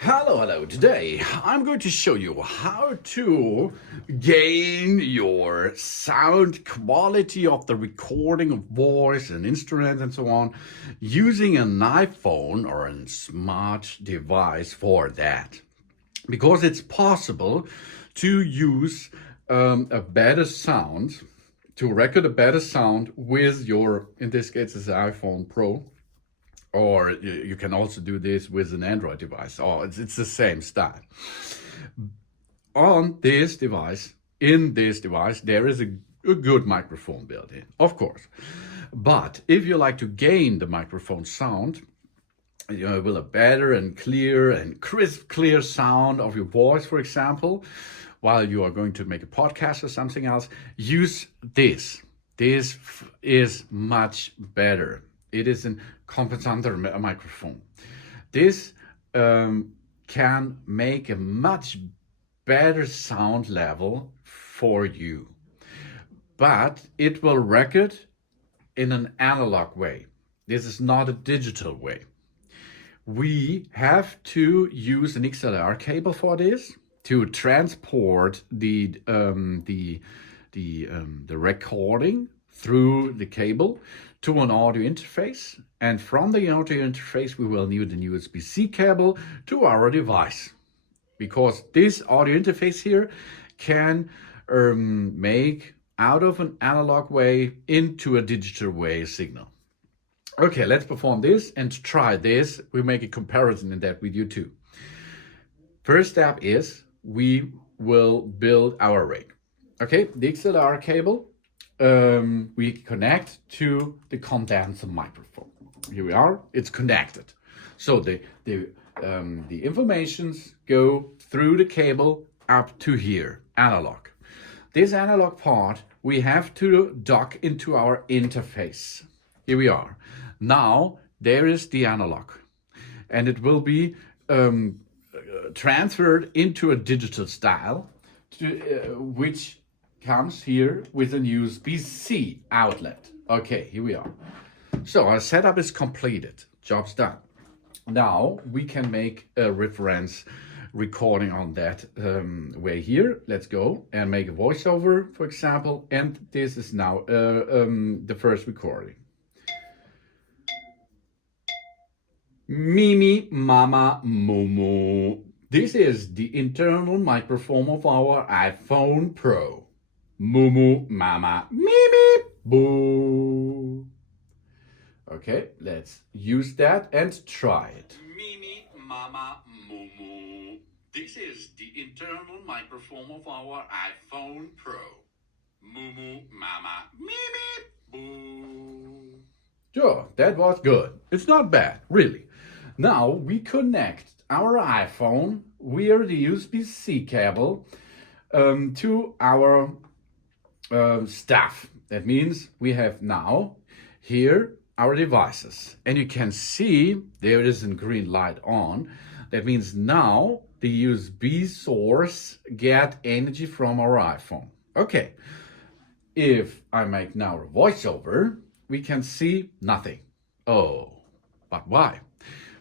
Hello. Today I'm going to show you how to gain your sound quality of the recording of voice and instruments and so on using an iPhone or a smart device for that. Because it's possible to use a better sound, to record a better sound with your, in this case, it's an iPhone Pro. Or you can also do this with an Android device. It's the same style. On this device, in this device, there is a good microphone built in, of course. But if you like to gain the microphone sound, with a better and clear and crisp, clear sound of your voice, for example, while you are going to make a podcast or something else, use this. This is much better. It is a condenser microphone. This can make a much better sound level for you, but it will record in an analog way. This is not a digital way. We have to use an XLR cable for this to transport the recording through the cable to an audio interface, and from the audio interface we will need an USB-C cable to our device, because this audio interface here can make out of an analog way into a digital way signal. Okay, let's perform this and try this. We make a comparison in that video too. First step is we will build our rig. Okay, the XLR cable we connect to the condenser microphone. Here we are, it's connected. So the informations go through the cable up to here, analog. This analog part we have to dock into our interface. Here we are. Now there is the analog, and it will be transferred into a digital style, which comes here with an USB-C outlet. Okay, here we are. So our setup is completed. Job's done. Now we can make a reference recording on that way here. Let's go and make a voiceover, for example. And this is now the first recording. Mimi, Mama, Momo. This is the internal microphone of our iPhone Pro. Moo mama, mimi, boo. Okay, let's use that and try it. Mimi, mama, moo. This is the internal microphone of our iPhone Pro. Moo mama, mimi, boo. Sure, that was good. It's not bad, really. Now we connect our iPhone via the USB-C cable to our stuff. That means we have now here our devices, and you can see there is a green light on. That means now the USB source get energy from our iPhone. Okay, if I make now a voiceover, we can see nothing. Oh, but why?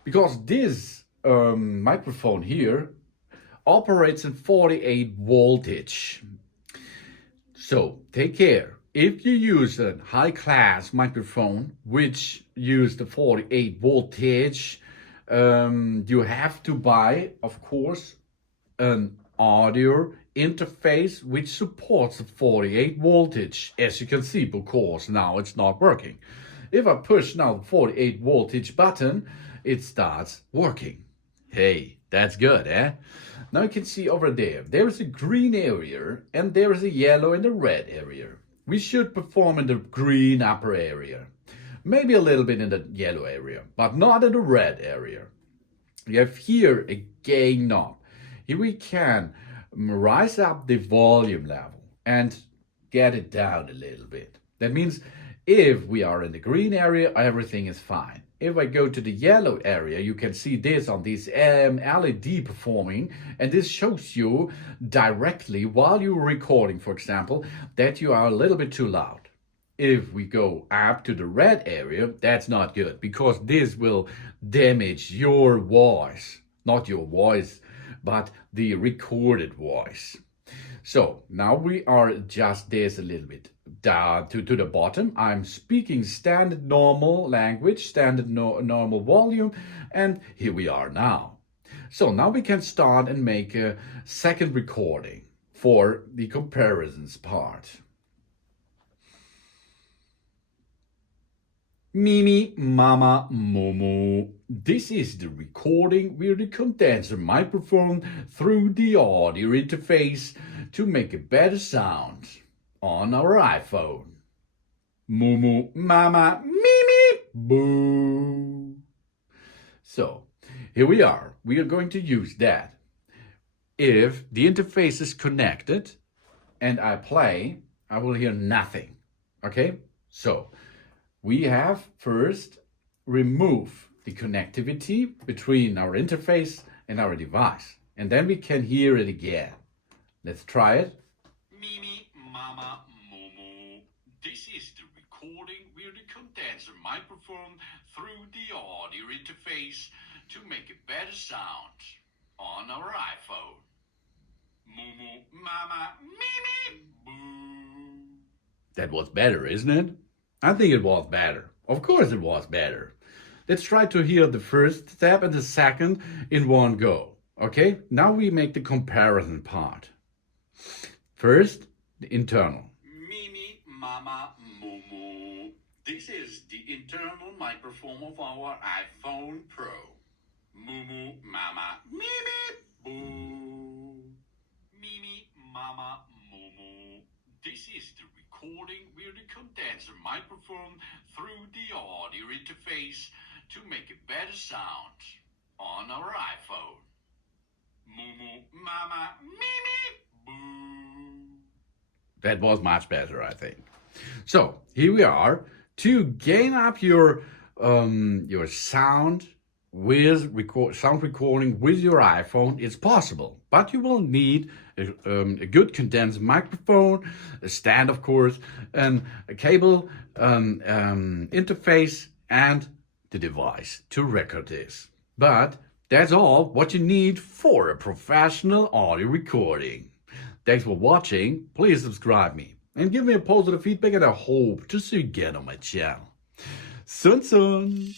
Because this microphone here operates at 48 voltage. So take care. If you use a high-class microphone which use the 48 voltage, you have to buy, of course, an audio interface which supports the 48 voltage. As you can see, because now it's not working. If I push now the 48 voltage button, it starts working. Hey, that's good, eh? Now you can see over there is a green area and there is a yellow and a red area. We should perform in the green upper area. Maybe a little bit in the yellow area, but not in the red area. We have here a gain knob. Here we can rise up the volume level and get it down a little bit. That means if we are in the green area, everything is fine. If I go to the yellow area, you can see this on this LED performing, and this shows you directly while you're recording, for example, that you are a little bit too loud. If we go up to the red area, that's not good, because this will damage your voice. not your voice, but the recorded voice. So now we are adjust this a little bit down to the bottom. I'm speaking standard normal language, standard normal volume, and here we are now. So now we can start and make a second recording for the comparisons part. Mimi, Mama, Momo. This is the recording with the condenser microphone through the audio interface to make a better sound on our iPhone. Momo, Mama, Mimi, Boo. So, here we are. We are going to use that. If the interface is connected and I play, I will hear nothing. Okay? So, we have first remove the connectivity between our interface and our device, and then we can hear it again. Let's try it. Mimi, Mama, Momo. This is the recording with the condenser microphone through the audio interface to make a better sound on our iPhone. Momo, Mama, Mimi, Boo. That was better, isn't it? I think it was better. Of course it was better. Let's try to hear the first step and the second in one go. Okay, now we make the comparison part. First, the internal. Mimi, Mama, Momo. This is the internal microphone of our iPhone Pro. Momo, Mama, Mimi, Boo. Mimi, Mama, Momo. This is the recording with the condenser microphone through the audio interface to make a better sound on our iPhone. Momo, Mama, Mimi, Boo. That was much better, I think. So here we are. To gain up your sound with sound recording with your iPhone, it's possible, but you will need a good condenser microphone, a stand, of course, and a cable interface, and the device to record this. But that's all what you need for a professional audio recording. Thanks for watching. Please subscribe me and give me a positive feedback, and I hope to see you again on my channel. Sun sun.